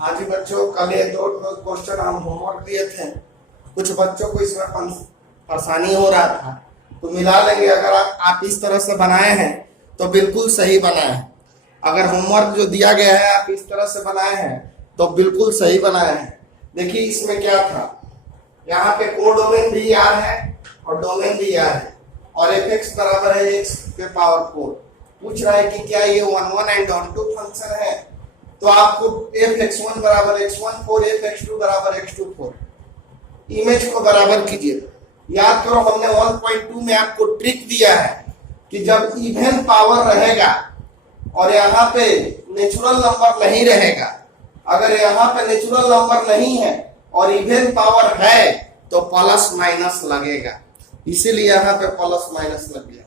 हाँ जी बच्चों, कल ये दो क्वेश्चन हम होमवर्क दिए थे। कुछ बच्चों को इसमें परेशानी हो रहा था, तो मिला लेंगे। अगर आप इस तरह से बनाए हैं तो बिल्कुल सही बना है। अगर होमवर्क जो दिया गया है आप इस तरह से बनाए हैं तो बिल्कुल सही बनाए हैं। देखिए इसमें क्या था, यहाँ पे कोडोमेन भी आर है और डोमेन भी आर है और एफ एक्स बराबर है एक्स के पावर 4। पूछ रहा है कि क्या ये 1 1 एंड 1 2 फंक्शन है, तो आपको एफ एक्स वन बराबर X one 4 F X two बराबर एक्स टू 4 इमेज को बराबर कीजिए। याद करो हमने 1.2 में आपको ट्रिक दिया है कि जब इवन पावर रहेगा और यहाँ पे नेचुरल नंबर नहीं रहेगा, अगर यहाँ पे नेचुरल नंबर नहीं है और इवन पावर है तो प्लस माइनस लगेगा, इसीलिए यहाँ पे प्लस माइनस लग गया।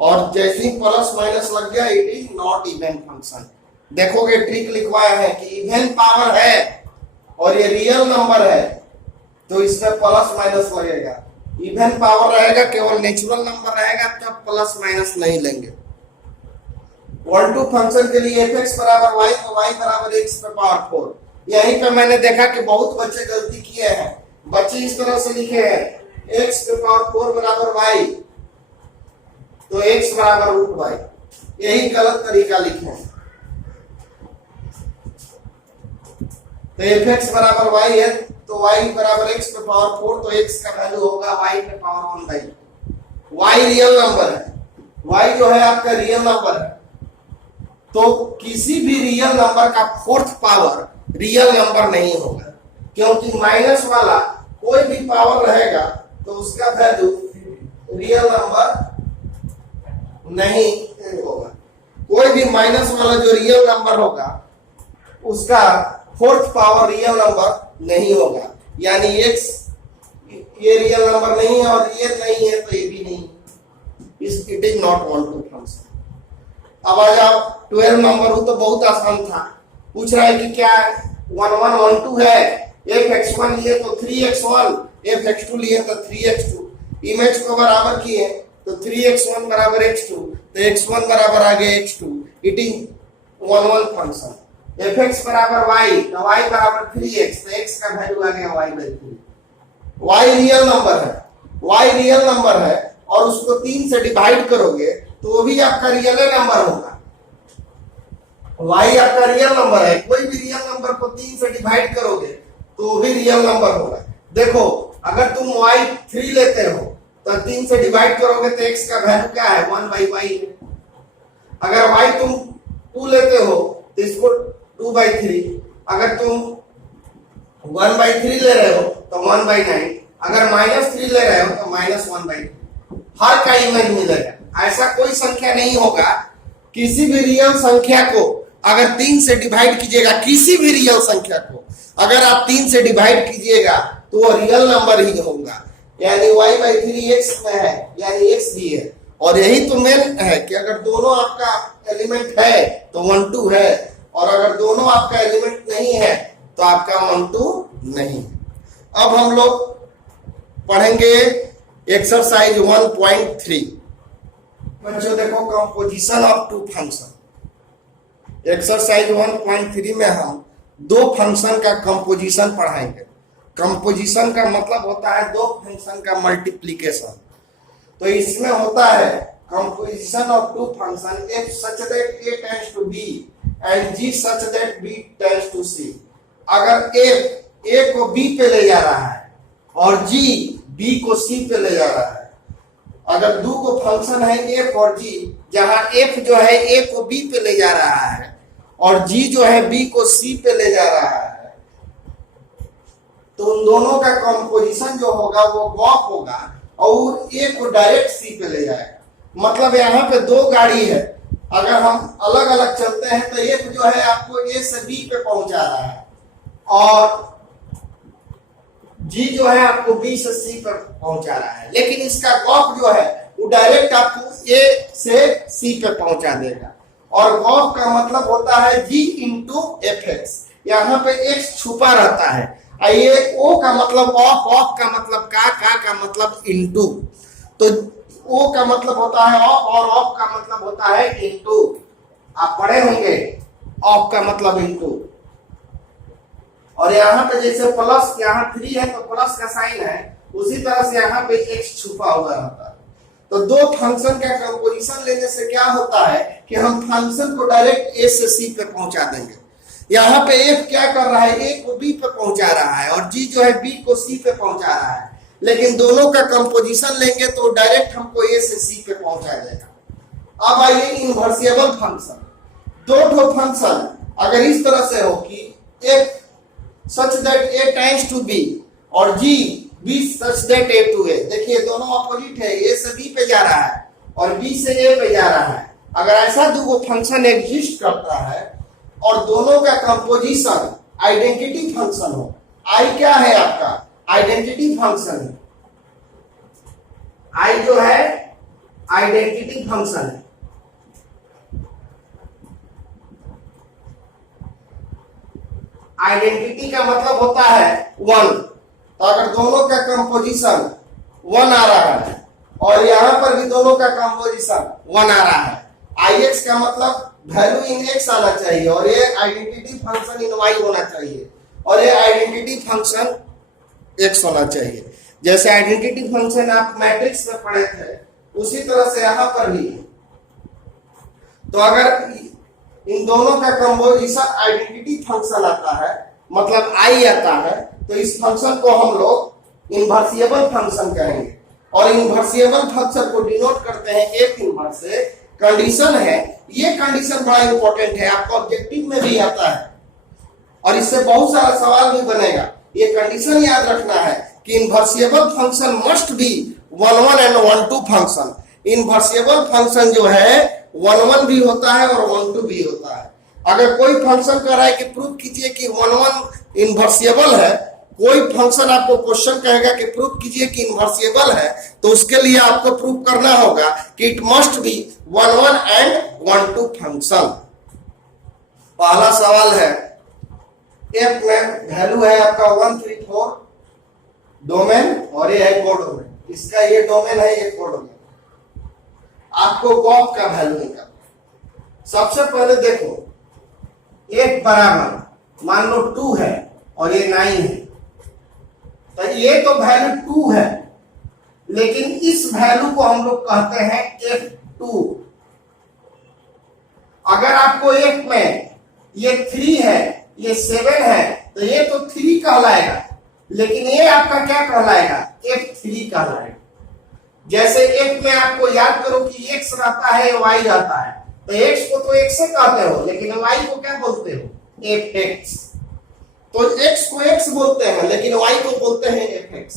और जैसे ही प्लस माइनस लग गया it is not even function. देखोगे ट्रिक लिखवाया है कि इवन पावर है और ये रियल नंबर है तो इसमें प्लस माइनस लगेगा। इवन पावर रहेगा, केवल नेचुरल नंबर रहेगा तब प्लस माइनस नहीं लेंगे। 1 2 फंक्शन के लिए एफ एक्स बराबर वाई तो वाई बराबर एक्स पे पावर 4। यहीं पे मैंने देखा कि बहुत बच्चे गलती किए हैं। बच्चे इस तरह से लिखे हैं एक्स पे पावर 4 बराबर वाई तो एक्स बराबर रूट वाई, यही गलत तरीका लिखे हैं। तो एफ एक्स बराबर वाई है तो वाई बराबर एक्स पे पावर 4 तो एक्स का वैल्यू होगा वाई पे power 1 by. Y real number है, वाई जो है आपका रियल नंबर है, तो किसी भी रियल नंबर का फोर्थ पावर रियल नंबर नहीं होगा, क्योंकि माइनस वाला कोई भी पावर रहेगा तो उसका वैल्यू रियल नंबर नहीं होगा। कोई भी माइनस वाला जो रियल नंबर होगा उसका फोर्थ पावर रियल नंबर नहीं होगा। यानी एक्स ये रियल नंबर नहीं है और ये नहीं है तो ये भी नहीं, इट इज नॉट 1 2 फंक्शन। अब आ जाओ 12 नंबर हो तो बहुत आसान था। पूछ रहा है कि क्या 1 1 1 2 है, एफ एक्स वन लिए तो 3x1, एफ एक्स टू लिए तो 3x2। इमेज को बराबर किए तो 3x1 बराबर x2 तो x1 बराबर आ गया x2। It is 1 1 function. F X बराबर वाई तो वाई बराबर 3x तो x का वैल्यू आ गया y by 3। Y real number है, वाई रियल नंबर है और उसको 3 से डिवाइड करोगे तो वो भी आपका रियल नंबर होगा। y आपका रियल नंबर है, कोई भी रियल नंबर को 3 से डिवाइड करोगे तो वो भी रियल नंबर होगा। देखो अगर तुम y3 लेते हो तो 3 से डिवाइड करोगे तो x का वैल्यू क्या है 1 बाई y है। अगर y तुम 2 लेते हो तो इसको 2 बाई 3, अगर तुम 1 बाई 3 ले रहे हो तो 1 बाई 9, अगर -3 ले रहे हो तो -1 बाई 2। हर का इमेज मिलेगा, ऐसा कोई संख्या नहीं होगा। किसी भी रियल संख्या को अगर 3 से डिवाइड कीजिएगा, किसी भी रियल संख्या को अगर आप 3 से डिवाइड कीजिएगा तो वो रियल नंबर ही होगा। यानी y बाई 3 x में है, यानी x भी है। और यही तो मेन है कि अगर दोनों आपका एलिमेंट है तो 1 2 है और अगर दोनों आपका एलिमेंट नहीं है तो आपका 1 2 नहीं। अब हम लोग पढ़ेंगे एक्सरसाइज 1.3। बच्चों देखो composition of two function. Exercise 1.3 में हम 2 फंक्शन का कंपोजिशन पढ़ाएंगे। कंपोजिशन का मतलब होता है 2 फंक्शन का मल्टीप्लिकेशन। तो इसमें होता है composition of 2 function f such that a tends to b and g such that b tends to c। अगर f a को b पे ले जा रहा है और g b को c पे ले जा रहा है, अगर दो को फंक्शन है f और g, जहां f जो है a को b पे ले जा रहा है और g जो है b को c पे ले जा रहा है, तो उन दोनों का कंपोजिशन जो होगा वो गॉप होगा और a को डायरेक्ट c पे ले जाएगा। मतलब यहाँ पे 2 गाड़ी है, अगर हम अलग अलग चलते हैं तो f जो है आपको a से b पे पहुंचा रहा है और g जो है आपको b से c पर पहुंचा रहा है, लेकिन इसका गॉप जो है वो डायरेक्ट आपको a से c पे पहुंचा देगा। और गॉप का मतलब होता है g इंटू एफ एक्स। यहाँ पे x छुपा रहता है। ये o का मतलब ऑफ, ऑफ का मतलब का मतलब इंटू। तो o का मतलब होता है ऑफ और ऑफ का मतलब होता है इंटू। आप पढ़े होंगे ऑफ का मतलब इंटू। और यहाँ पे जैसे प्लस यहाँ 3 है तो प्लस का साइन है, उसी तरह से यहाँ पे x छुपा हुआ रहता है। तो दो फंक्शन का कंपोजिशन लेने से क्या होता है कि हम फंक्शन को डायरेक्ट a से c पे पहुंचा देंगे। यहाँ पे f क्या कर रहा है, a को b पे पहुंचा रहा है और g जो है b को c पे पहुंचा रहा है, लेकिन दोनों का कंपोजिशन लेंगे तो डायरेक्ट हमको a से c पे पहुंचा देगा। अब आइए इनवर्सिबल फंक्शन। दो फंक्शन अगर इस तरह से हो कि f such that a tends to b और g b such that a to a, देखिए दोनों अपोजिट है, a से b पे जा रहा है और b से a पे जा रहा है। अगर ऐसा दो फंक्शन एग्जिस्ट करता है और दोनों का कंपोजिशन आइडेंटिटी फंक्शन हो, i क्या है आपका, आइडेंटिटी फंक्शन है, i जो है आइडेंटिटी फंक्शन है। आइडेंटिटी का मतलब होता है 1, तो अगर दोनों का कंपोजिशन 1 आ रहा है और यहां पर भी दोनों का कंपोजिशन 1 आ रहा है, ix का मतलब वैल्यू इन x आना चाहिए और ये आइडेंटिटी फंक्शन इन y होना चाहिए और ये आइडेंटिटी फंक्शन x होना चाहिए। जैसे आइडेंटिटी फंक्शन आप मैट्रिक्स में पढ़े थे उसी तरह से यहां पर भी। तो अगर इन दोनों का कंपोजिशन आइडेंटिटी फंक्शन आता है, मतलब i आता है, तो इस फंक्शन को हम लोग इनवर्सिबल फंक्शन कहेंगे और इनवर्सिबल फंक्शन को डिनोट करते हैं f इनवर्स से। कंडीशन है, ये कंडीशन बड़ा इंपॉर्टेंट है, आपको ऑब्जेक्टिव में भी आता है और इससे बहुत सारा सवाल भी बनेगा। ये कंडीशन याद रखना है कि invertible function must be 1 1 and 1 2 function. Invertible function जो है 1 1 भी होता है और 1 2 भी होता है। अगर कोई फंक्शन कह रहा है कि प्रूव कीजिए कि 1 1 इनवर्सिबल है, कोई फंक्शन आपको क्वेश्चन कहेगा कि प्रूव कीजिए कि इनवर्सिबल है, तो उसके लिए आपको प्रूव करना होगा कि it must be 1 1 and 1 2 function. पहला सवाल है, f में वैल्यू है आपका 1 3 4 डोमेन और ये है कोडोमेन, इसका ये डोमेन है, ये कोडोमेन। आपको गॉप का वैल्यू निकालना। सबसे पहले देखो, एक बराबर मान लो 2 है और ये 9 है, तो ये तो वैल्यू 2 है, लेकिन इस वैल्यू को हम लोग कहते हैं f2। अगर आपको f में ये 3 है, ये 7 है, तो ये तो 3 कहलाएगा, लेकिन ये आपका क्या कहलाएगा, f3 कहलाएगा। जैसे f में आपको याद करो कि x रहता है, y रहता है, तो x को तो x से कहते हो, लेकिन y को क्या बोलते हो, fx। तो x को x बोलते हैं लेकिन y को बोलते हैं fx।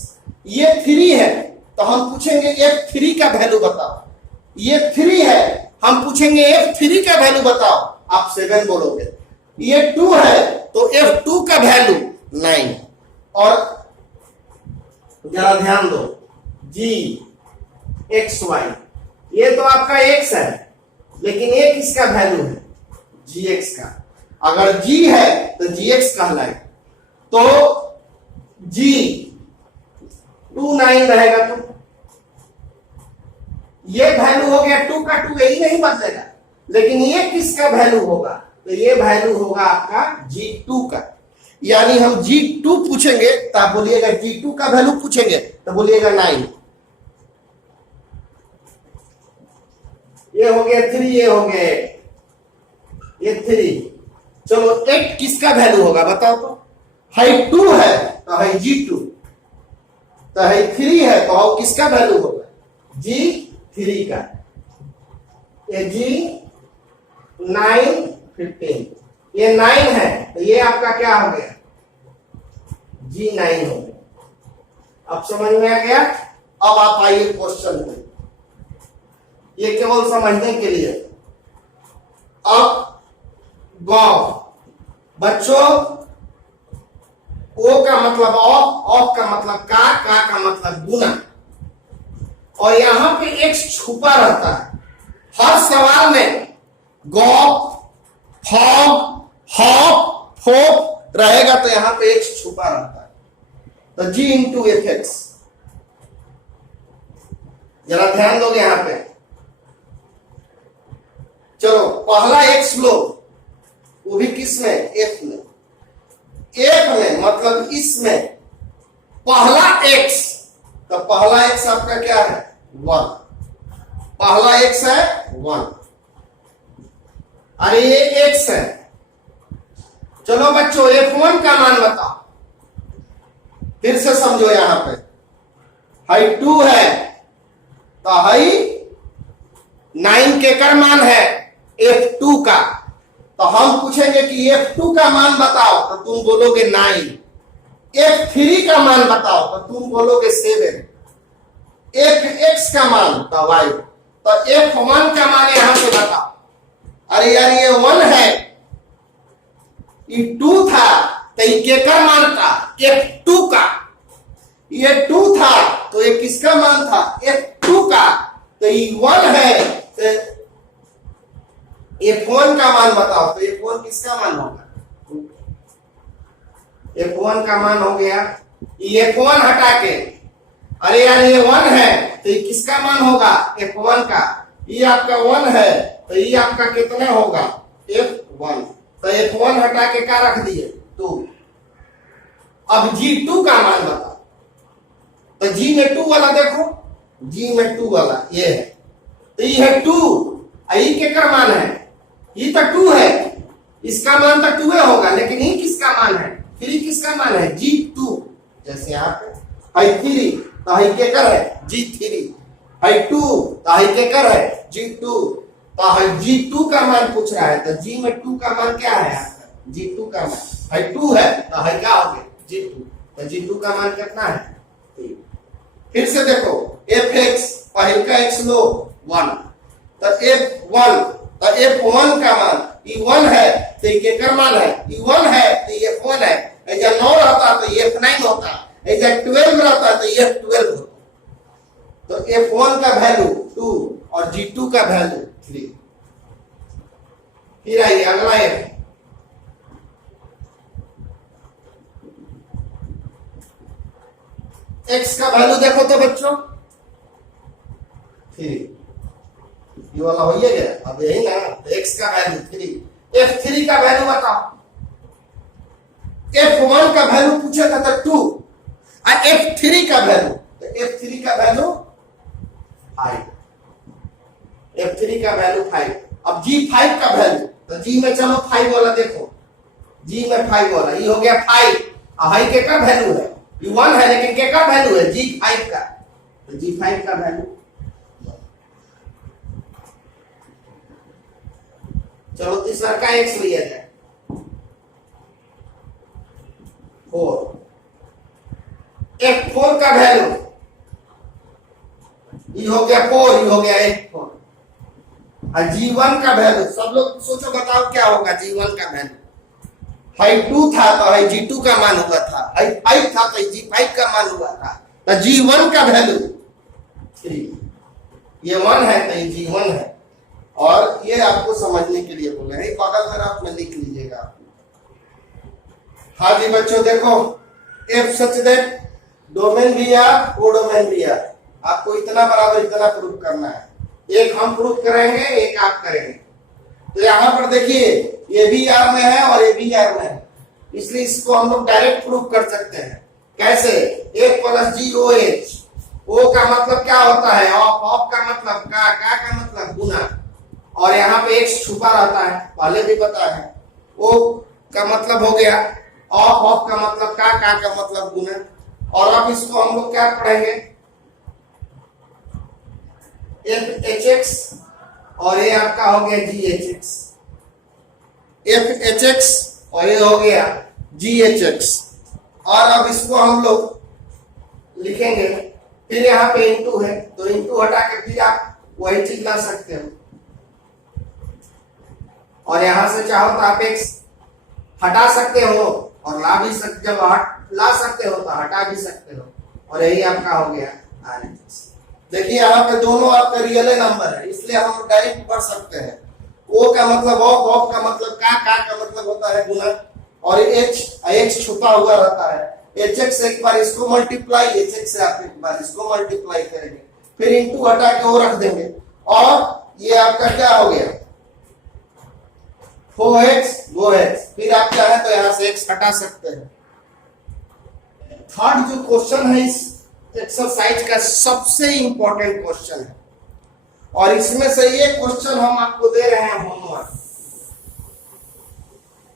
ये 3 है तो हम पूछेंगे f3 का वैल्यू बताओ। ये 3 है, हम पूछेंगे f3 का वैल्यू बताओ, आप 7 बोलोगे। ये 2 है तो f2 का वैल्यू 9। और जरा ध्यान दो, g x y, ये तो आपका x है, लेकिन ये किसका वैल्यू है, gx का। अगर g है तो gx कहलाएगा, तो g 2 9 रहेगा, तो ये वैल्यू हो गया 2 का 2, यही नहीं बदलेगा, लेकिन ये किसका वैल्यू होगा, तो ये वैल्यू होगा आपका g2 का। यानी हम g2 पूछेंगे तो आप बोलिएगा, g2 का वैल्यू पूछेंगे तो बोलिएगा 9। ये हो गया 3, ये हो गया 8, ये 3। चलो 8 किसका वैल्यू होगा बताओ तो, है 2 है तो है g2, तो है 3 है तो किसका वैल्यू होगा, g3 का। ये g9 15, ये 9 है तो ये आपका क्या हो गया, g9 हो गया। अब समझ में आ गया। अब आप आइए क्वेश्चन में, ये केवल समझने के लिए। अब गॉफ, बच्चों ओ का मतलब ऑफ का मतलब का मतलब गुना, और यहां पे x छुपा रहता है। हर सवाल में गॉफ फॉग हॉप फोप रहेगा तो यहां पे x छुपा रहता है, तो g इंटू fx। जरा ध्यान दोगे यहां पे। चलो पहला x लो, वो भी किस में, f में। f में इसमें पहला x, तो पहला x आपका क्या है 1, पहला x है 1, अरे ये x है। चलो बच्चों f1 का मान बताओ, फिर से समझो। यहां पे हाइट 2 है तो हाइट 9 के कर मान है f2 का, तो हम पूछेंगे कि f2 का मान बताओ तो तुम बोलोगे 9, f3 का मान बताओ तो तुम बोलोगे 7, fx का मान तो y, तो f1 का मान यहां से बताओ। अरे यार ये 1 है, ये 2 था तो ये केकर मान था f2 का, ये 2 था तो ये किसका मान था f2 का, तो ये 1 है तो f1 का मान बताओ, तो f1 किसका मान होगा, f1 का मान हो गया ये f1 हटा के, अरे यार ये 1 है तो ये किसका मान होगा f1 का, ये आपका 1 है तो ये आपका कितना होगा f1, तो f1 हटा के क्या रख दिए 2। अब g2 का मान बताओ, तो g में 2 वाला देखो, g में 2 वाला ये है, तो ये है 2, ये केकर मान है, ये तो 2 है, इसका मान तो 2 होगा, लेकिन ये किसका मान है 3, किसका मान है g2, जैसे आप हाई 3 तो हाई केकर है g3, हाई 2 तो हाई केकर है g2, तो हाई g2 का मान पूछ रहा है, तो g में 2 का मान क्या है आपका g2 का मान, हाई 2 है तो हाई क्या हो गया g2, तो g2 का मान कितना है 3। फिर से देखो fx पहले का x लो 1, तो f1, तो f1 का मान ये 1 है तो ये केकर मान है, ये 1 है तो ये f1 है, ऐसा 9 रहता तो ये f9 होता, ऐसा 12 रहता तो ये f12 होता, तो f1 का वैल्यू 2 और g2 का वैल्यू 3। फिर आइए अगला f, x का वैल्यू देखो तो बच्चों 3, ये वाला हो ही गया, अब यही ना, तो x का वैल्यू 3, f3 का वैल्यू बताओ, f1 का वैल्यू पूछा था तो 2 और f3 का वैल्यू, तो f3 का वैल्यू 5, f3 का वैल्यू 5। अब g5 का वैल्यू, तो g में चलो 5 वाला देखो, g में 5 वाला ये हो गया 5, हाई के का वैल्यू है ये 1 है, लेकिन के का वैल्यू है g5 का, तो g5 का वैल्यू, चलो तीसरा का x लिया जाए 4, f4 का वैल्यू ये हो गया 4, ये हो गया 4, और g1 का वैल्यू सब लोग सोचो बताओ क्या होगा g1 का वैल्यू, हाई 2 था तो हाई g2 का मान हुआ था, हाई 5 था तो g5 का मान हुआ था, तो g1 का वैल्यू 3, ये 1 है तो ये g1 है, और ये आपको समझने के लिए बोले हैं, बगल में आप में लिख लीजिएगा। हाँ जी बच्चों देखो f सच दैट डोमेन भी या कोडोमेन भी या, आपको इतना बराबर इतना प्रूफ करना है, एक हम प्रूफ करेंगे एक आप करेंगे। तो यहाँ पर देखिए ये भी आर में है और ये भी आर में है, इसलिए इसको हम लोग डायरेक्ट प्रूफ कर सकते हैं। कैसे, a plus G O H, O का मतलब क्या होता है ऑफ, ऑफ का मतलब का मतलब गुना, और यहाँ पे x छुपा रहता है पहले भी पता है, ओ का मतलब हो गया ऑफ, ऑफ का मतलब का मतलब गुना, और अब इसको हम लोग क्या पढ़ेंगे एफ एच एक्स, और ये आपका हो गया जी H x, F H x और ये हो गया जी एच एक्स, और अब इसको हम लोग लिखेंगे, फिर यहाँ पे इंटू है तो इंटू हटा के फिर आप वही चीज ला सकते हो, और यहां से चाहो तो आप एक्स हटा सकते हो और ला भी सकते, जब ला सकते हो तो हटा भी सकते हो, और यही आपका हो गया आर एच एक्स। देखिए यहाँ पे दोनों आपका रियल नंबर है, इसलिए हम डायरेक्ट पढ़ सकते हैं, ओ का मतलब ऑफ, ऑफ का मतलब का मतलब होता है गुना, और एक्स छुपा हुआ रहता है, एच एक्स एक बार इसको मल्टीप्लाई, एच एक्स से आप एक बार इसको मल्टीप्लाई करेंगे, फिर इंटू हटा के वो रख देंगे, और ये आपका क्या हो गया 4x 2x, फिर आप चाहे तो यहाँ से x हटा सकते हैं, थर्ड जो क्वेश्चन है इस एक्सरसाइज का सबसे इंपॉर्टेंट क्वेश्चन है और इसमें से ये क्वेश्चन हम आपको दे रहे हैं होमवर्क।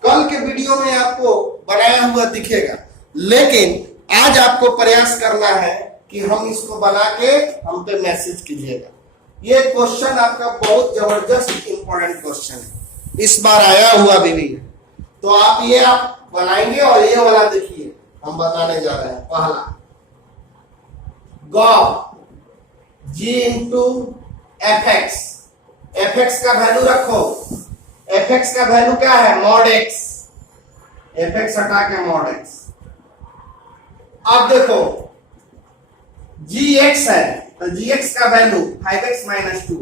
कल के वीडियो में आपको बनाया हुआ दिखेगा, लेकिन आज आपको प्रयास करना है कि हम इसको बना के हम पे मैसेज कीजिएगा। ये क्वेश्चन आपका बहुत जबरदस्त इंपॉर्टेंट क्वेश्चन है, इस बार आया हुआ भी है। तो आप बनाएंगे और ये वाला देखिए हम बताने जा रहे हैं। पहला गॉ जी इंटू एफ एक्स का वैल्यू रखो। एफ एक्स का वैल्यू क्या है? Mod x. एफ एक्स हटा के मॉड एक्स। अब देखो जी एक्स है तो जी एक्स का वैल्यू 5x माइनस 2।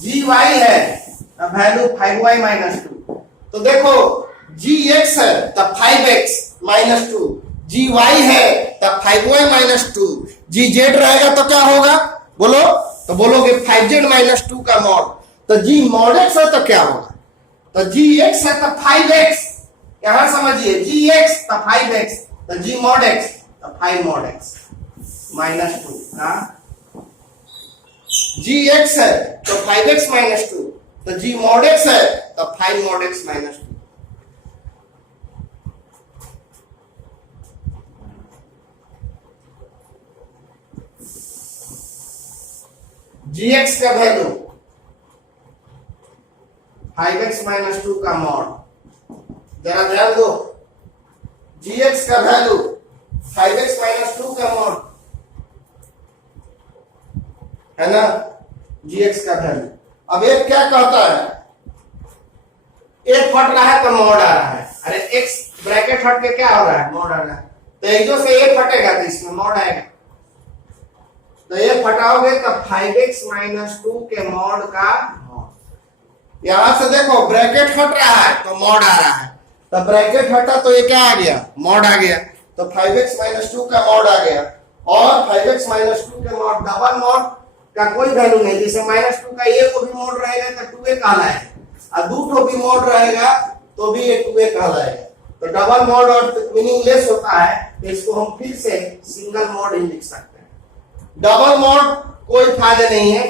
जी वाई है तो वैल्यू 5y माइनस 2। तो देखो जी एक्स है तब 5x माइनस 2, जी वाई है तब 5y माइनस 2, जी जेड रहेगा तो क्या होगा बोलो? तो बोलोगे 5z माइनस 2 का मॉड। तो जी मॉड एक्स है तो क्या होगा? तो जी एक्स है तो 5x, यहां समझिए जी एक्स तो 5x, तो जी मॉड एक्स तो 5 मॉड एक्स माइनस 2 ना। जी एक्स है तो 5x माइनस 2, तो जी मॉड एक्स है तो 5 मॉड एक्स माइनस 2। जी एक्स का वैल्यू 5x माइनस 2 का मॉड, जरा ध्यान दो। जी एक्स का वैल्यू 5x माइनस 2 का मॉड है ना, जी एक्स का वैल्यू। अब एक क्या कहता है? एक हट रहा है तो मॉड आ रहा है। अरे एक्स ब्रैकेट हट के क्या हो रहा है? मॉड आ रहा है। तो एक दो से एक हटेगा तो इसमें मॉड आएगा। तो एक हटाओगे तो 5x माइनस 2 के मॉड का मॉड। यहां से देखो ब्रैकेट हट रहा है तो मॉड आ रहा है, तो ब्रैकेट हटा तो ये क्या आ गया? मॉड आ गया। तो 5x माइनस 2 का मॉड आ गया और 5x माइनस 2 के मॉड। डबल मॉड का कोई वैल्यू नहीं, जैसे माइनस 2 का ये को भी मॉड रहेगा तो 2a कहलाएगा और 2 को भी मॉड रहेगा तो भी ये 2a कहलाएगा। तो डबल मॉड और मीनिंगलेस होता है, तो इसको हम फिर से सिंगल मॉड ही लिख सकते हैं। डबल मॉड कोई फायदा नहीं है,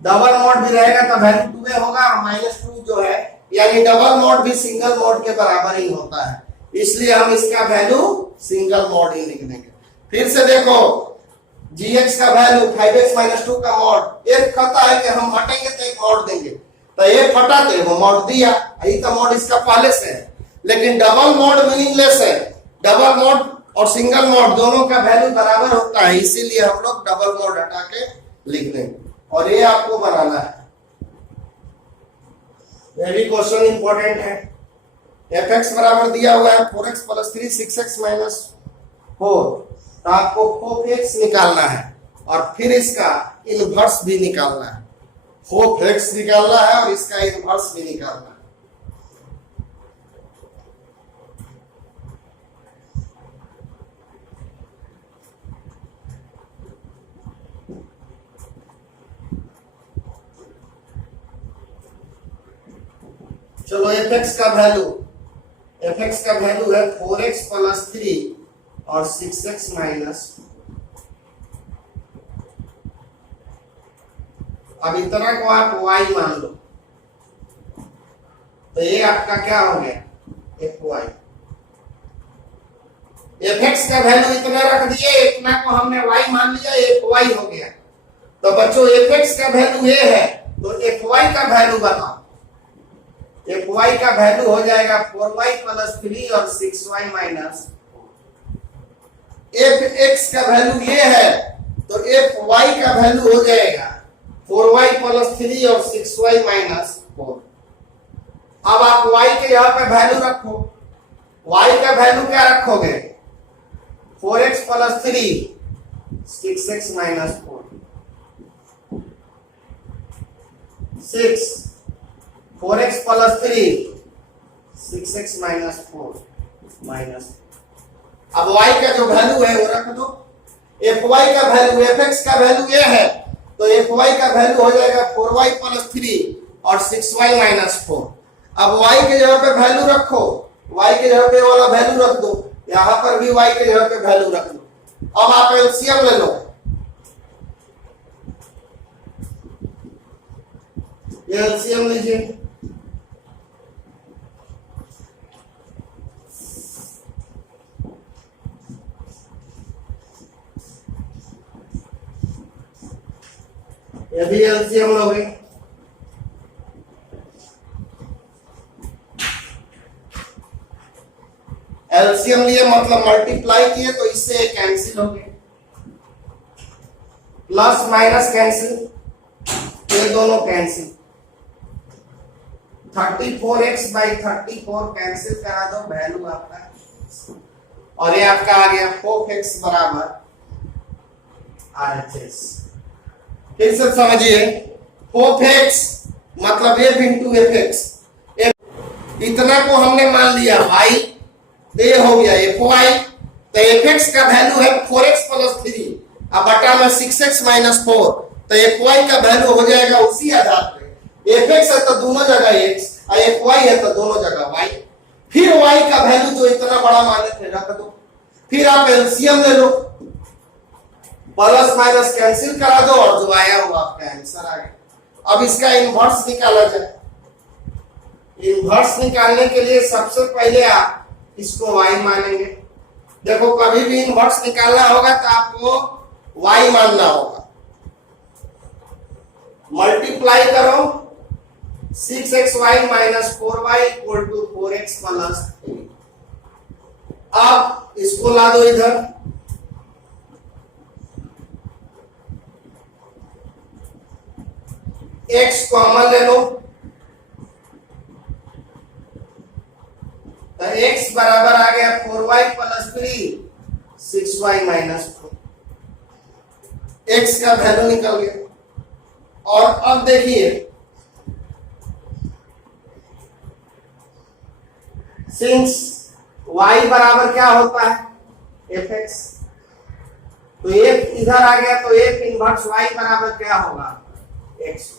डबल मॉड भी रहेगा तो वैल्यू 2a होगा और माइनस 2 जो है, यानी डबल मॉड भी सिंगल मॉड के बराबर ही होता है, इसलिए हम इसका वैल्यू सिंगल मॉड ही लिख देंगे। फिर से देखो जी एक्स का वैल्यू 5x माइनस 2 का मॉड। एक कहता है कि हम हटेंगे तो एक मॉड देंगे, तो एक हटाते वो मॉड दिया, यही तो मॉड इसका पहले से है। लेकिन डबल मॉड मीनिंगलेस है, डबल मॉड और सिंगल मॉड दोनों का वैल्यू बराबर होता है, इसीलिए हम लोग डबल मॉड हटा के लिख देंगे और ये आपको बनाना है। ये भी क्वेश्चन इंपॉर्टेंट है। एफ एक्स बराबर दिया हुआ है 4x प्लस 3 6x माइनस 4, तो आपको 4x निकालना है और फिर इसका इनवर्स भी निकालना है। 4x निकालना है और इसका इनवर्स भी निकालना है। चलो एफ एक्स का वैल्यू है 4x प्लस 3 और 6x माइनस। अब इतना को आप y मान लो, तो ये आपका क्या हो गया? fy। fx का वैल्यू इतना रख दिए, इतना को हमने y मान लिया, fy हो गया। तो बच्चों fx का वैल्यू ये है, तो fy का वैल्यू बताओ। fy का वैल्यू हो जाएगा 4y प्लस 3 और 6y माइनस। fx का वैल्यू ये है तो fy का वैल्यू हो जाएगा 4y प्लस 3 और 6y माइनस 4। अब आप y के यहाँ पे वैल्यू रखो। y का वैल्यू क्या रखोगे? 4x plus 3 6x minus 4। 6 4x plus 3 6x minus 4 minus. अब y का जो वैल्यू है वो रख दो। fy का वैल्यू fx का वैल्यू ये है तो fy का वैल्यू हो जाएगा 4y प्लस 3 और 6y माइनस 4। अब y के जगह पे वैल्यू रखो, y के जगह पे वाला वैल्यू रख दो, यहाँ पर भी y के जगह पे वैल्यू रख दो। अब आप एलसीएम ले लो, एलसीएम लीजिए। ये भी एलसीएम लोगे, एलसीएम लिए मतलब मल्टीप्लाई किए तो इससे कैंसिल हो गए, प्लस माइनस कैंसिल, ये दोनों कैंसिल, 34x बाई 34 कैंसिल करा दो, वैल्यू आपका, और ये आपका आ गया 4x बराबर RHS। फिर से समझिए, 4x मतलब f इंटू fx, इतना को हमने मान लिया y, ये हो गया fy, तो fx का वैल्यू है 4x प्लस 3, अब बटा में 6x माइनस 4, तो fy का वैल्यू हो जाएगा उसी आधार पे, fx है तो दोनों जगह x और fy है तो दोनों जगह y, फिर y का वैल्यू जो इतना बड़ा माने थे रख दो, फिर आप एलसीएम ले लो, प्लस माइनस कैंसिल करा दो और जो आया वो आपका आंसर आ गया। अब इसका इनवर्स निकाला जाए, इनवर्स निकालने के लिए सबसे पहले आप इसको y मानेंगे। देखो कभी भी इनवर्स निकालना होगा तो आपको y मानना होगा, मल्टीप्लाई करो 6xy minus 4y equal to 4x plus 3। अब इसको ला दो इधर, x कॉमन ले लो, तो x बराबर आ गया 4y plus 3 6y minus 4, x का वैल्यू निकल गया। और अब देखिए सिंस y बराबर क्या होता है fx, तो एक इधर आ गया तो एक इनवर्स y बराबर क्या होगा x।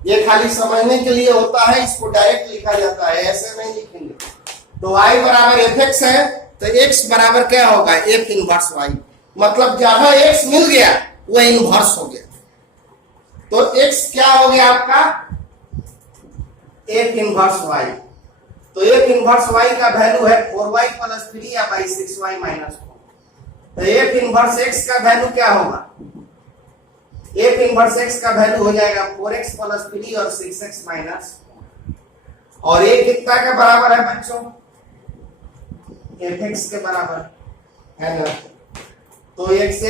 ये खाली समझने के लिए होता है, इसको डायरेक्ट लिखा जाता है, ऐसे नहीं लिखेंगे। तो y बराबर fx है तो x बराबर क्या होगा f इनवर्स y, मतलब जहां x मिल गया वो इनवर्स हो गया, तो x क्या हो गया आपका f इनवर्स y, तो f इनवर्स y का वैल्यू है 4y प्लस 3 या बाई 6y माइनस 4, तो f इनवर्स x का वैल्यू क्या होगा, f इनवर्स x का वैल्यू हो जाएगा 4x प्लस 3 और 6x माइनस 4, और ये कितना के बराबर है बच्चों, fx के बराबर है ना, तो x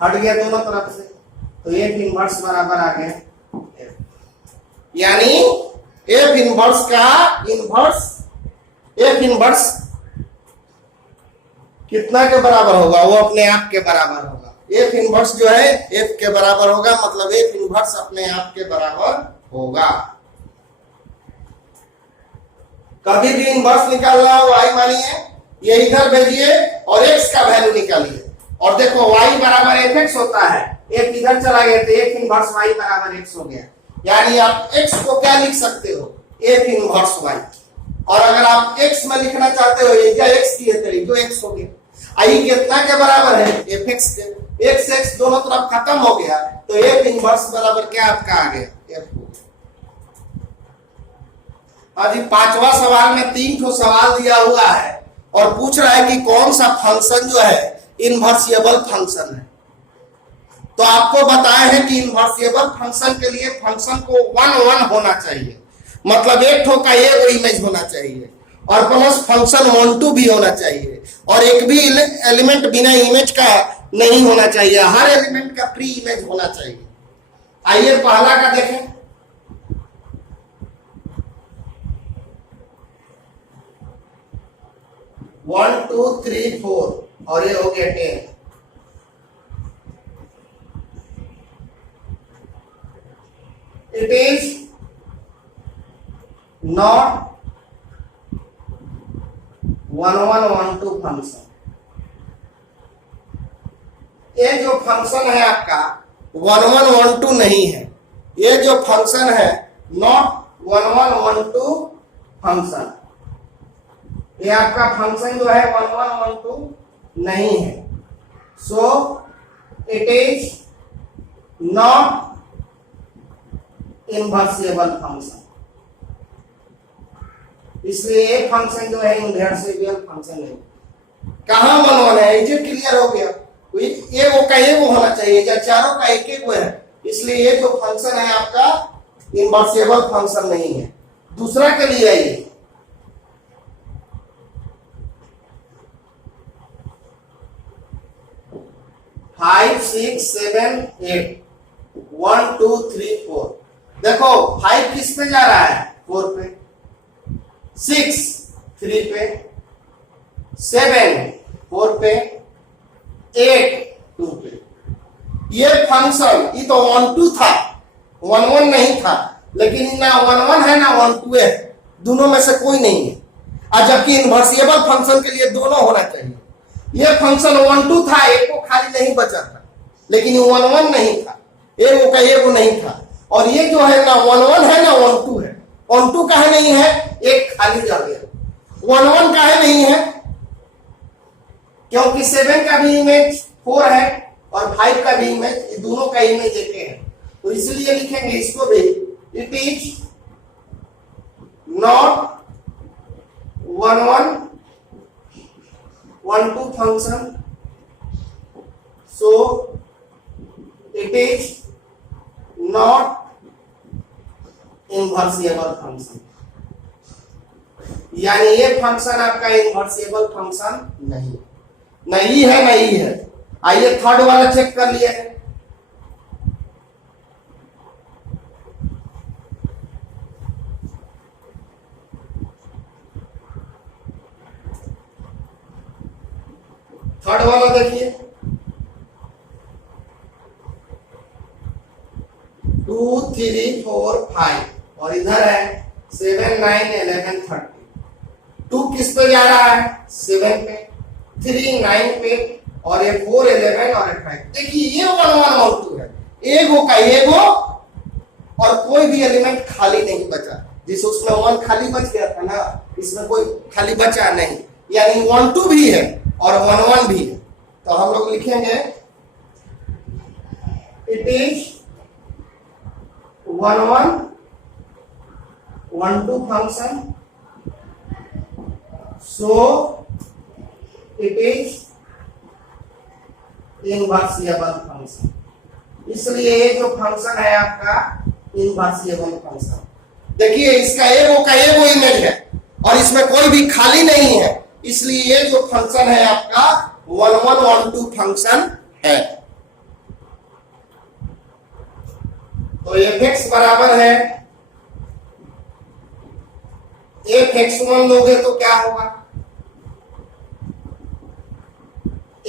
हट गया दोनों तरफ से, तो f इनवर्स बराबर आ गया f, यानी f इनवर्स का इनवर्स, f इनवर्स कितना के बराबर होगा, वो अपने आप के बराबर होगा, f इनवर्स जो है f के बराबर होगा, मतलब f इनवर्स अपने आप के बराबर होगा। कभी भी इनवर्स निकालना हो y मानिए, ये इधर भेजिए और x का वैल्यू निकालिए, और देखो y बराबर fx होता है, f इधर चला गया तो f इनवर्स y बराबर x हो गया, यानी आप x को क्या लिख सकते हो f इनवर्स y, और अगर आप x में लिखना चाहते हो ये क्या x की है तो x हो गया, आई कितना के बराबर है fx के, x दोनों तरफ खत्म हो गया तो f इनवर्स बराबर क्या आपका आ गया f हो गया। अभी पांचवा सवाल में 3 ठो सवाल दिया हुआ है और पूछ रहा है कि कौन सा फंक्शन जो है इनवर्सिबल फंक्शन है, तो आपको बताया है कि इनवर्सिबल फंक्शन के लिए फंक्शन को 1 1 होना चाहिए, मतलब एक ठो का एक इमेज होना चाहिए, और प्लस फंक्शन 1 2 भी होना चाहिए, और एक भी एलिमेंट बिना इमेज का नहीं होना चाहिए, हर एलिमेंट का प्री इमेज होना चाहिए। आइए पहला का देखें, वन टू थ्री फोर और ये हो गया 10, it is not 1 1 1 2 फंक्शन। ये जो फंक्शन है आपका 1 1 1 2 नहीं है, ये जो फंक्शन है नॉट 1 1 1 2 फंक्शन, ये आपका फंक्शन जो है 1 1 1 2 नहीं है, so it is not invertible function. इसलिए ये फंक्शन जो है इनवर्सिबल फंक्शन है। कहां 1 1 है, ये क्लियर हो गया। ये वो का ये वो होना चाहिए, या चारों का एक एक वो है, इसलिए ये जो फंक्शन है आपका इनवर्सिबल फंक्शन नहीं है। दूसरा के लिए ये 5 6 7 8 1 2 3 4। देखो 5 किस पे जा रहा है, 4 पे, 6 3 पे, 7 4 पे, 8 2 पे। ये फंक्शन ये तो 1 2 था, 1 1 नहीं था, लेकिन ना 1 1 है ना 1 2 है, दोनों में से कोई नहीं है। और जबकि इनवर्सिबल फंक्शन के लिए दोनों होना चाहिए। ये फंक्शन 1 2 था, एक को खाली नहीं बचा था, लेकिन 1 1 नहीं था, एक का एक नहीं था। और ये जो है ना 1 1 है ना 1 2 है। 1 2 काहे नहीं है, एक खाली जा गया। 1 1 काहे नहीं है, क्योंकि 7 का भी इमेज 4 है और 5 का भी इमेज, दोनों का इमेज एक है। तो इसलिए लिखेंगे इसको भी, it is not 1 1 1 2 function, so it is not invertible function. यानी ये फंक्शन आपका इनवर्सिबल फंक्शन नहीं है। आइए थर्ड वाला चेक कर लिए। थर्ड वाला देखिए, 2 3 4 5 और इधर है 7 9 11 30। 2 किस पे जा रहा है, 7 पे, 3 9 पे, और ये 4 11 और 5। देखिए ये 1 1 और 2 है, एगो का एगो, और कोई भी एलिमेंट खाली नहीं बचा। जिस उसमें 1 खाली बच गया था ना, इसमें कोई खाली बचा नहीं, यानी 1 2 भी है और 1 1 भी है। तो हम लोग लिखेंगे it is 1 1 1 2 function, so it is invertible function. इसलिए ये जो फंक्शन है आपका इनवर्सिबल फंक्शन। देखिए इसका एगो का एगो इमेज है और इसमें कोई भी खाली नहीं है, इसलिए ये जो फंक्शन है आपका 1 1 1 2 फंक्शन है। तो f(x) बराबर है, f(x1) लोगे तो क्या होगा,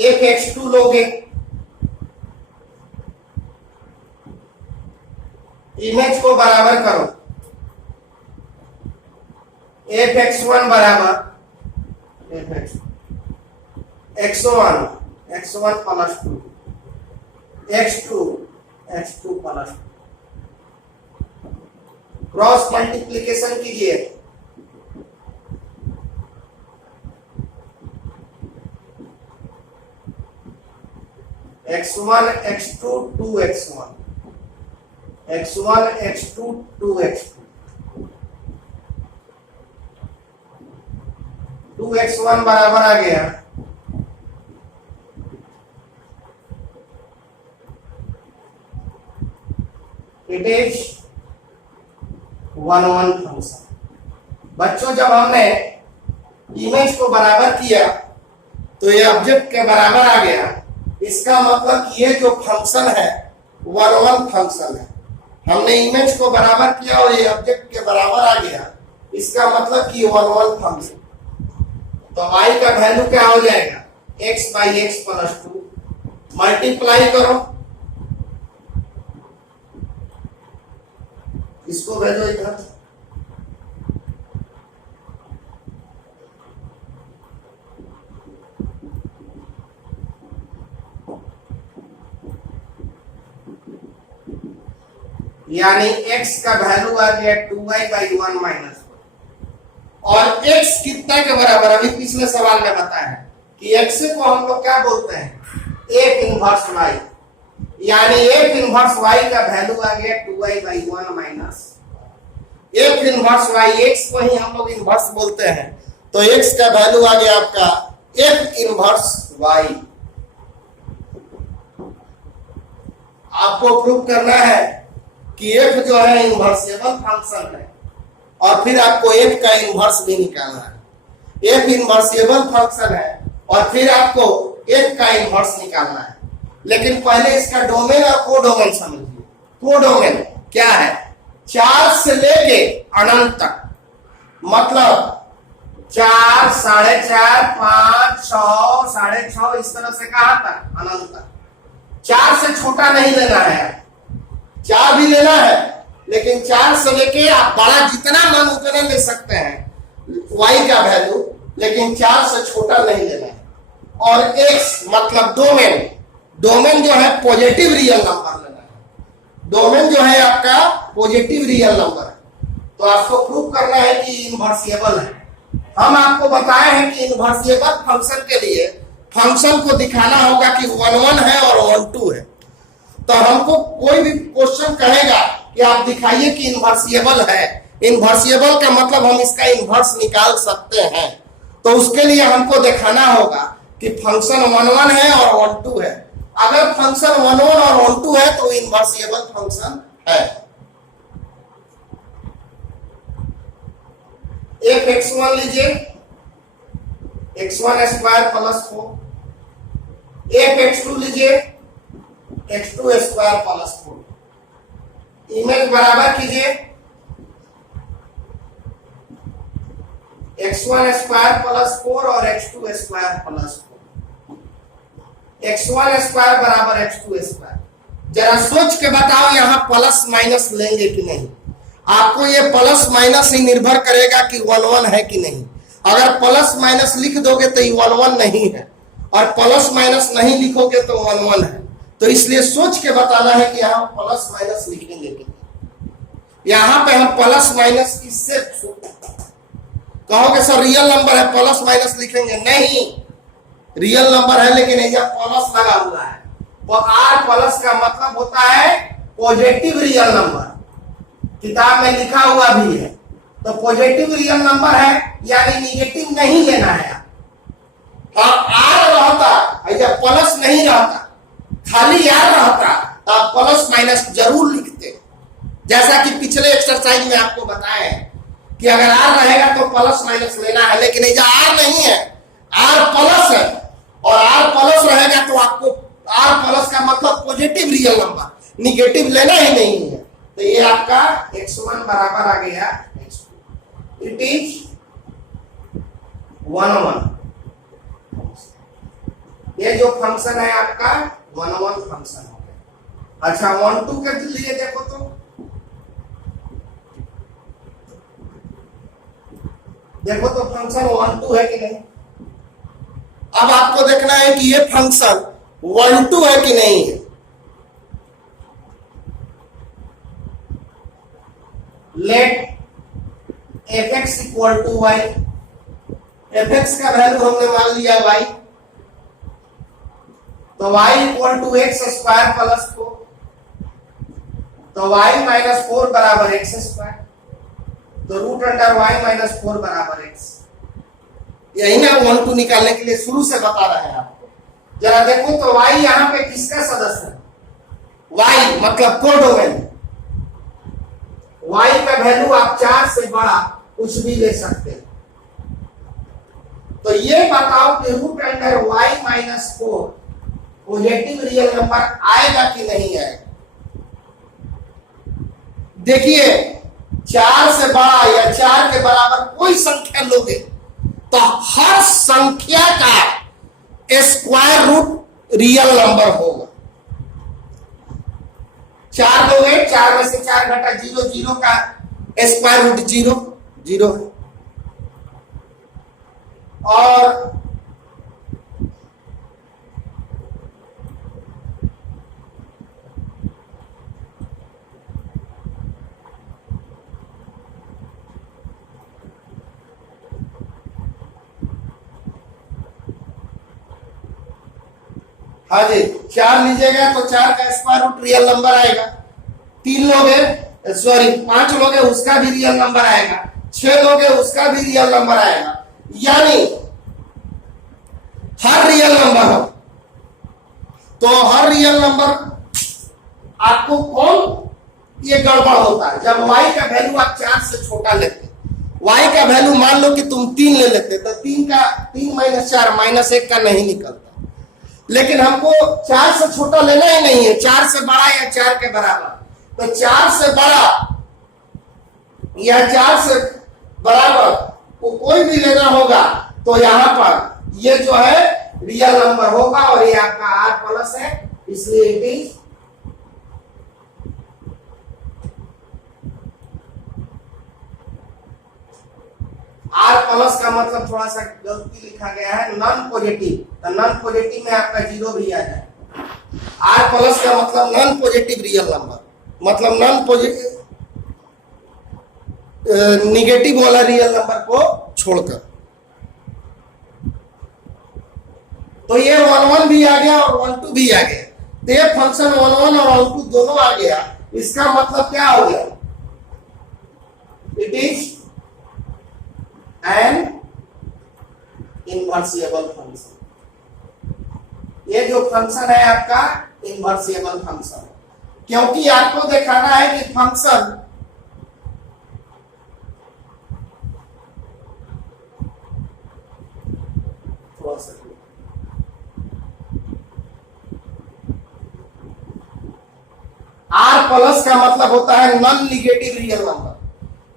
f(x2) लोगे, इमेज को बराबर करो, f(x1) बराबर x1 plus 2, x2 plus 2। Cross multiplication कीजिए, x1 x2 2x1, x1 x2 2x2, 2x1 बराबर आ गया इट इज 1 1 फंक्शन। बच्चों जब हमने इमेज को बराबर किया तो ये ऑब्जेक्ट के बराबर आ गया, इसका मतलब ये जो फंक्शन है 1 1 फंक्शन है। हमने इमेज को बराबर किया और ये ऑब्जेक्ट के बराबर आ गया, इसका मतलब कि 1 1 फंक्शन। तो y का वैल्यू क्या हो जाएगा, x/x + 2, मल्टीप्लाई करो, इसको भेजो इधर, यानी x का वैल्यू आ गया 2y/1 - 1। और x कितना के बराबर, अभी पिछले सवाल में बताया है कि x को हम लोग क्या बोलते हैं, एफ इनवर्स वाई, यानी एफ इनवर्स वाई का वैल्यू आ गया 2y/1 minus F inverse Y, X को ही हम लोग इनवर्स बोलते हैं, तो एक्स का वैल्यू आ गया आपका एफ इनवर्स वाई। आपको प्रूव करना है कि एफ जो है इनवर्सेबल फंक्शन है, और फिर आपको एफ का इनवर्स भी निकालना है। एफ इनवर्सेबल फंक्शन है और फिर आपको एफ का इनवर्स निकालना है, लेकिन पहले इसका डोमेन और कोडोमेन समझिए। कोडोमेन क्या है? 4 से लेके अनंत तक, मतलब 4, 4.5, 5, 6, 6.5 इस तरह से कहां तक? अनंत तक। 4 से छोटा नहीं लेना है, 4 भी लेना है, लेकिन 4 से लेके आप बड़ा जितना मन उतना ले सकते हैं y का वैल्यू, लेकिन 4 से छोटा नहीं लेना है। और x मतलब डोमेन, डोमेन जो है पॉजिटिव रियल नंबर लेना है। डोमेन जो है आपका पॉजिटिव रियल नंबर है, तो आपको प्रूव करना है कि इनवर्सिबल है। हम आपको बताए हैं कि इनवर्सिबल फंक्शन के लिए फंक्शन को दिखाना होगा कि 1 है और 1 है। तो हमको कोई भी क्वेश्चन कहेगा कि आप दिखाइए कि इनवर्सिबल है, इनवर्सिबल का मतलब हम इसका इनवर्स निकाल सकते हैं, तो उसके लिए हमको दिखाना होगा कि फंक्शन 1 है और 1 है। अगर फंक्शन 1 और 1 है तो इनवर्सिबल फंक्शन है। एक x1 लीजिए, x1 स्क्वायर प्लस 4। एक x2 लीजिए, x2 स्क्वायर प्लस 4। इमेज बराबर कीजिए, x1 स्क्वायर प्लस 4 और x2 square plus 4। x1 square बराबर x2 स्क्वायर। जरा सोच के बताओ यहां प्लस माइनस लेंगे कि नहीं। आपको ये प्लस माइनस ही निर्भर करेगा कि 1 है कि नहीं। अगर प्लस माइनस लिख दोगे तो ये 1 नहीं है, और प्लस माइनस नहीं लिखोगे तो 1 है। तो इसलिए सोच के बताना है कि यहां प्लस माइनस लिखेंगे कि नहीं। यहां पे हम प्लस माइनस किससे कहोगे सर रियल नंबर है प्लस माइनस लिखेंगे? नहीं, रियल नंबर है लेकिन यहाँ प्लस लगा हुआ है। तो आर प्लस का मतलब होता है पॉजिटिव रियल नंबर, किताब में लिखा हुआ भी है। तो पॉजिटिव रियल नंबर है यानी निगेटिव नहीं लेना है। हाँ, आर रहता या प्लस नहीं रहता, खाली आर रहता तो आप प्लस माइनस जरूर लिखते, जैसा कि पिछले एक्सरसाइज में आपको बताया है कि अगर आर रहेगा तो प्लस माइनस लेना है, लेकिन ये आर नहीं है, आर प्लस है, और आर प्लस रहेगा तो आपको आर प्लस का मतलब पॉजिटिव रियल नंबर, निगेटिव लेना ही नहीं है। तो ये आपका x1 बराबर आ गया x2, इट इज 1 ये जो फंक्शन है आपका 1 फंक्शन हो गया। अच्छा 1 के लिए देखो तो फंक्शन 1 है कि नहीं। अब आपको देखना है कि ये फंक्शन 1 है कि नहीं है। Let fx equal to y, fx का वैल्यू हमने मान लिया y, तो y equal to X square plus 4, तो y माइनस 4 बराबर एक्स स्क्वायर, तो रूट अंडर y माइनस 4 बराबर x। यही ना 1 निकालने के लिए शुरू से बता रहे हैं आपको। जरा देखो तो y यहां पे किसका सदस्य है? y मतलब कोडोमेन। y का वैल्यू आप 4 से बड़ा कुछ भी ले सकते हैं। तो ये बताओ कि root under y minus 4 positive real number आएगा कि नहीं आएगा। देखिए 4 से बड़ा या 4 के बराबर कोई संख्या लोगे तो हर संख्या का स्क्वायर रूट रियल नंबर होगा। 4 लोगे, 4 में से 4 घटा 0, 0 का स्क्वायर रूट 0 0 है। और हाँ जी, 4 लीजिएगा तो 4 का स्क्वायर रूट रियल नंबर आएगा। 3 लोगे, सॉरी 5 लोगे उसका भी रियल नंबर आएगा। 6 लोगे उसका भी रियल नंबर आएगा। यानी हर रियल नंबर हो तो हर रियल नंबर आपको कौन ये गड़बड़ होता है जब y का वैल्यू आप 4 से छोटा लेते। y का वैल्यू मान लो कि तुम 3 ले लेते तो 3 का 3 माइनस 4 माइनस 1 का नहीं निकलता। लेकिन हमको 4 से छोटा लेना ही नहीं है, 4 से बड़ा या 4 के बराबर। तो 4 से बड़ा या 4 से बराबर को कोई भी लेना होगा तो यहां पर ये जो है रियल नंबर होगा और ये आपका r प्लस है, इसलिए इट इज r प्लस का मतलब थोड़ा सा गलती लिखा गया है नॉन पॉजिटिव। तो नॉन पॉजिटिव में आपका 0 भी आ जाए। r प्लस का मतलब नॉन पॉजिटिव रियल नंबर, मतलब नॉन पॉजिटिव निगेटिव वाला रियल नंबर को छोड़कर। तो ये 1 1 भी आ गया और 1 2 भी आ गया। तो ये फंक्शन 1 1 और 1 2 दोनों आ गया। इसका मतलब क्या हो गया? It is an invertible function. ये जो फंक्शन है आपका इनवर्सिबल फंक्शन, क्योंकि आपको दिखाना है कि फंक्शन r प्लस का मतलब होता है नॉन निगेटिव रियल नंबर।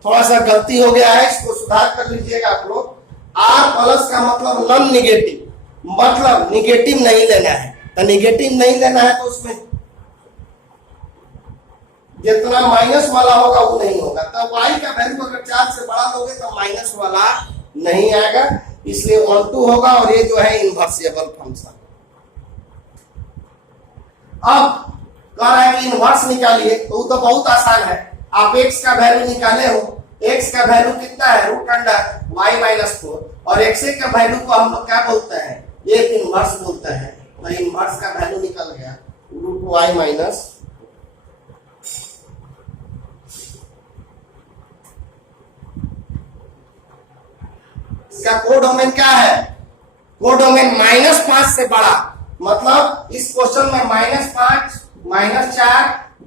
थोड़ा सा गलती हो गया है, इसको सुधार कर लीजिएगा आप लोग। r प्लस का मतलब नॉन निगेटिव, मतलब निगेटिव नहीं लेना है। तो निगेटिव नहीं लेना है तो उसमें जितना माइनस वाला होगा वो नहीं होगा। तो y का वैल्यू अगर 4 से बड़ा लोगे तो माइनस वाला नहीं आएगा, इसलिए 1 2 होगा और ये जो है इनवर्सिबल फंक्शन। अब कह रहा है कि इनवर्स निकालिए, तो वो तो बहुत आसान है। आप x का वैल्यू निकाले हो, x का वैल्यू कितना है? रूट अंडर y माइनस 4, और x का वैल्यू को हम लोग क्या बोलते हैं? एक इनवर्स बोलते हैं। तो इनवर्स का वैल्यू निकल गया रूट y माइनस। इसका कोडोमेन क्या है? कोडोमेन -5 से बड़ा, मतलब इस क्वेश्चन में -5 -4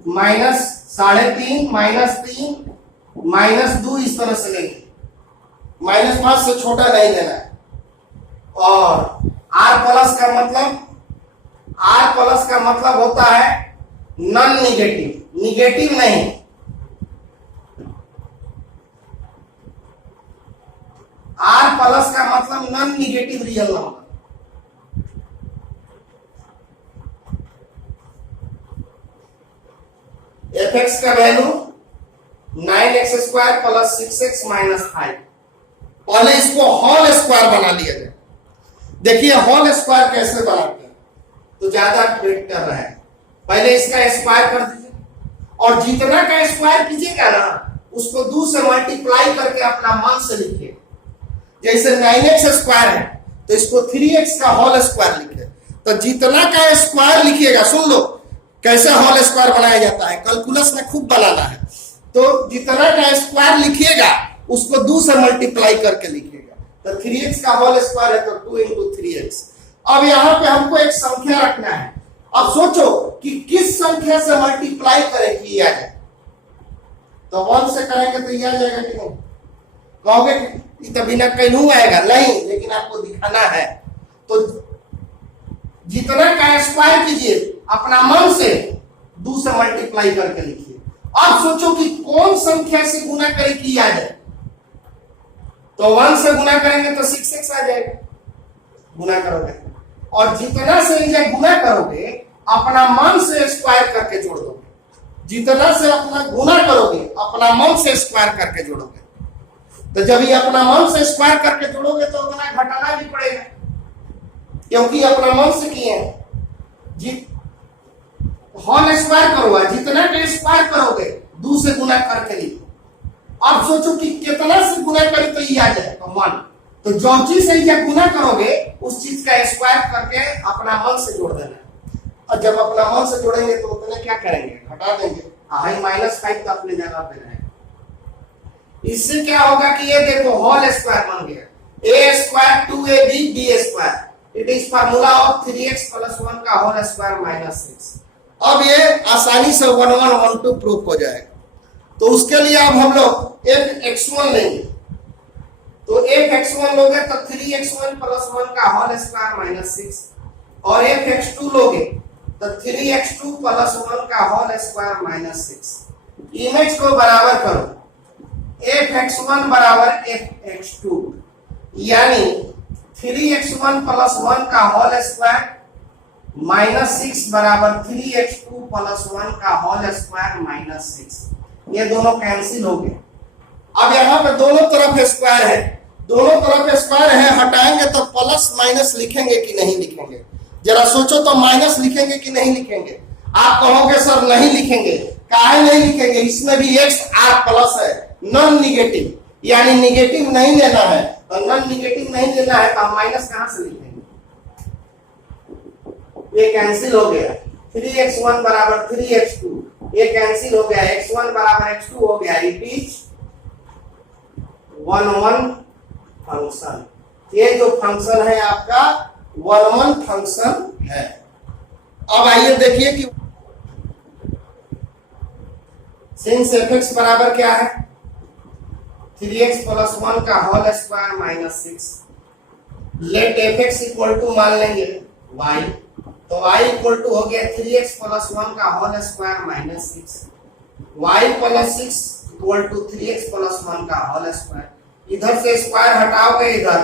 -3.5 -3 -2 इस तरह से लेंगे। -5 से छोटा नहीं लेना है। और r प्लस का मतलब होता है नॉन निगेटिव, निगेटिव नहीं। r प्लस का मतलब non negative real number. fx का value 9x² plus 6x minus 5। पहले इसको होल स्क्वायर बना लिया जाए। देखिए होल स्क्वायर कैसे बनाते हैं, तो ज्यादा बेटर है। पहले इसका स्क्वायर कर दीजिए और जितना का स्क्वायर कीजिएगा ना उसको 2 से मल्टीप्लाई करके अपना मान से लिखिए। जैसे 9x² है तो इसको 3x का होल स्क्वायर लिखे। तो जितना का स्क्वायर लिखिएगा, सुन लो कैसे होल स्क्वायर बनाया जाता है, कैलकुलस में खूब बनाना है। तो जितना का स्क्वायर लिखिएगा उसको 2 से मल्टीप्लाई करके लिखिएगा। तो 3x का होल स्क्वायर है तो 2 × 3x। अब यहाँ पे हमको एक संख्या रखना है। अब सोचो कि किस संख्या से मल्टीप्लाई करें कि आ जाए। तो 1 से करेंगे तो ये आ जाएगा कि नहीं? कहोगे कि तो बिना कहूं आएगा नहीं, लेकिन आपको दिखाना है। तो जितना का स्क्वायर कीजिए अपना मन से 2 से मल्टीप्लाई करके लिखिए। अब सोचो कि कौन संख्या से गुना करें कि आ जाए। तो 1 से गुना करेंगे तो 6x आ जाएगा, गुना करोगे। और जितना से गुना करोगे अपना मन से स्क्वायर करके जोड़ दोगे। जितना से अपना गुना करोगे अपना मन से स्क्वायर करके जोड़ोगे। तो जब ये अपना मन से स्क्वायर करके जोड़ोगे तो उतना घटाना भी पड़ेगा, क्योंकि अपना मन से किए हैं। होल स्क्वायर करोगे, जितना का स्क्वायर करोगे 2 से गुना करके लिखो। अब सोचो कि कितना से गुना करें तो ये आ जाएगा 1। तो जो चीज से ये गुना करोगे उस चीज का स्क्वायर करके अपना मन से जोड़ देना। और जब अपना मन से जोड़ेंगे तो उतने क्या करेंगे, घटा देंगे। हाई -5 तो अपनी जगह पे रहेगा। इससे क्या होगा कि ये देखो होल स्क्वायर बन गया, a² 2ab b²। It is formula of 3x + 1 का होल स्क्वायर -6। अब ये आसानी से 1 1 1 2 प्रूफ हो जाएगा। तो उसके लिए अब हम लोग एक x1 लेंगे, तो एक x1 लोगे तो 3x1 + 1 का होल स्क्वायर -6, और एक x2 लोगे तो 3x2 + 1 का होल स्क्वायर -6। इमेज को बराबर करो, fx1 = fx2, यानी 3x1 + 1 का होल स्क्वायर -6 बराबर 3x2 + 1 का होल स्क्वायर -6। ये दोनों कैंसिल हो गए। अब यहाँ पे दोनों तरफ स्क्वायर है, दोनों तरफ स्क्वायर है, हटाएंगे तो प्लस माइनस लिखेंगे कि नहीं लिखेंगे? जरा सोचो तो, माइनस लिखेंगे कि नहीं लिखेंगे? आप कहोगे सर नहीं लिखेंगे। काहे नहीं लिखेंगे? इसमें भी x r प्लस है, नॉन निगेटिव, यानी निगेटिव नहीं लेना है। तो नॉन निगेटिव नहीं लेना है तो हम माइनस कहां से लिखेंगे? ये कैंसिल हो गया, 3x1 = 3x2, ये कैंसिल हो गया, x1 = x2 हो गया। It is 1 1 function. ये जो फंक्शन है आपका 1 1 फंक्शन है। अब आइए देखिए कि सिंस fx बराबर क्या है, 3x + 1 का होल स्क्वायर -6। लेट fx = मान लेंगे y, तो y = हो गया 3x + 1 का होल स्क्वायर -6, y + 6 = 3x + 1 का होल स्क्वायर। इधर से स्क्वायर हटाओगे इधर,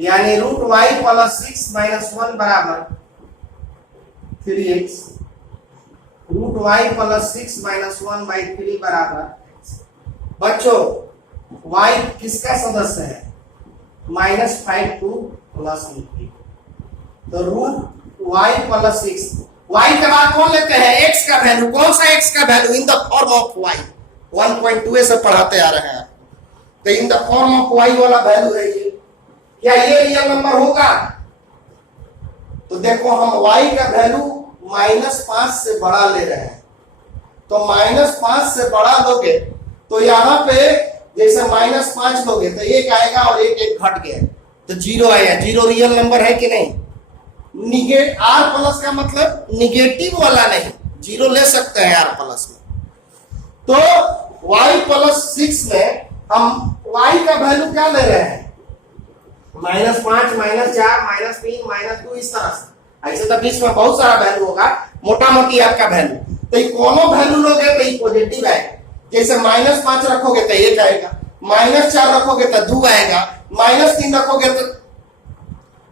यानी √y + 6 - 1 बराबर 3x, √y + 6 - 1/3 बराबर x। बच्चों y किसका सदस्य है? -5 to +3। तो √y + 6, y के बाद कौन लेते हैं? x का वैल्यू। कौन सा x का value? In the form of y। 1.2 से पढ़ाते आ रहे हैं, तो in the form of y वाला वैल्यू है ये। क्या ये रियल नंबर होगा? तो देखो हम y का वैल्यू -5 से बड़ा ले रहे हैं, तो -5 से बड़ा लोगे तो यहाँ पे जैसे -5 लोगे तो 1 आएगा और 1 घट गया तो 0 आएगा। 0 रियल नंबर है कि नहीं? r प्लस का मतलब निगेटिव वाला नहीं, 0 ले सकते हैं r प्लस में। तो y + 6 में हम y का वैल्यू क्या ले रहे हैं? -5, -4, -3, -2, इस तरह से। ऐसे तो बीच में बहुत सारा वैल्यू होगा, मोटा मोटी आपका वैल्यू। तो ये कोनो वैल्यू लोगे तो ये पॉजिटिव आएगा। जैसे -5 रखोगे तो 1 आएगा, -4 रखोगे तो 2 आएगा, -3 रखोगे तो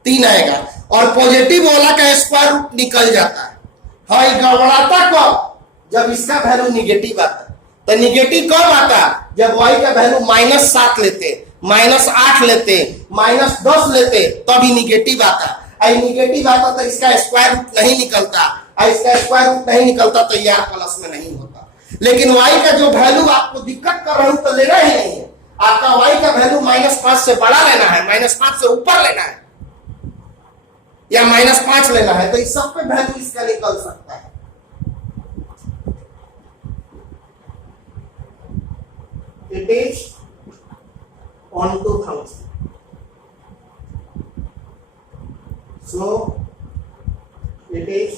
3 आएगा, और पॉजिटिव वाला का स्क्वायर रूट निकल जाता है। हाँ, ये गड़बड़ाता कब? जब इसका वैल्यू निगेटिव आता है। तो निगेटिव कब आता? जब y का वैल्यू -7 लेते, -8 लेते, -10 लेते, तभी निगेटिव आता। आई निगेटिव आता तो इसका स्क्वायर रूट नहीं निकलता, और इसका स्क्वायर रूट नहीं निकलता तो यार प्लस में नहीं होता। लेकिन y का जो वैल्यू आपको दिक्कत कर रहा हूं तो लेना ही नहीं है। आपका y का वैल्यू -5 से बड़ा लेना है, -5 से ऊपर लेना है, या -5 लेना है, तो इस सब पे वैल्यू इसका निकल सकता है। It is onto function. So it is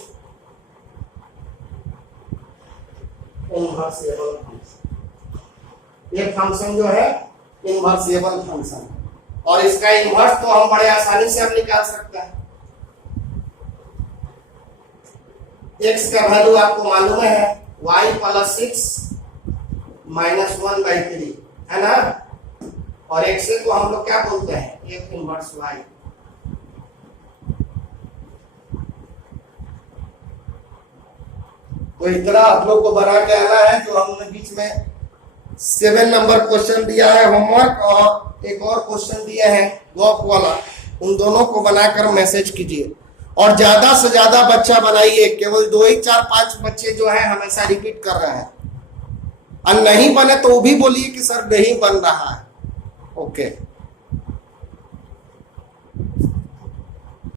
invertible function. ये फंक्शन जो है इनवर्सिबल फंक्शन, और इसका इनवर्स तो हम बड़े आसानी से अब निकाल सकते हैं। x का वैल्यू आपको मालूम है, y + 6 - 1/3 है ना, और x को हम लोग क्या बोलते हैं? f inverse y। तो इतना आप लोग को बना के आना है। जो हमने बीच में 7 नंबर क्वेश्चन दिया है होमवर्क, और एक और क्वेश्चन दिया है गॉप वाला, उन दोनों को बनाकर मैसेज कीजिए, और ज्यादा से ज्यादा बच्चा बनाइए। केवल 2 ही 4 5 बच्चे जो है हमेशा रिपीट कर रहे हैं, और नहीं बने तो वो भी बोलिए कि सर नहीं बन रहा है। ओके।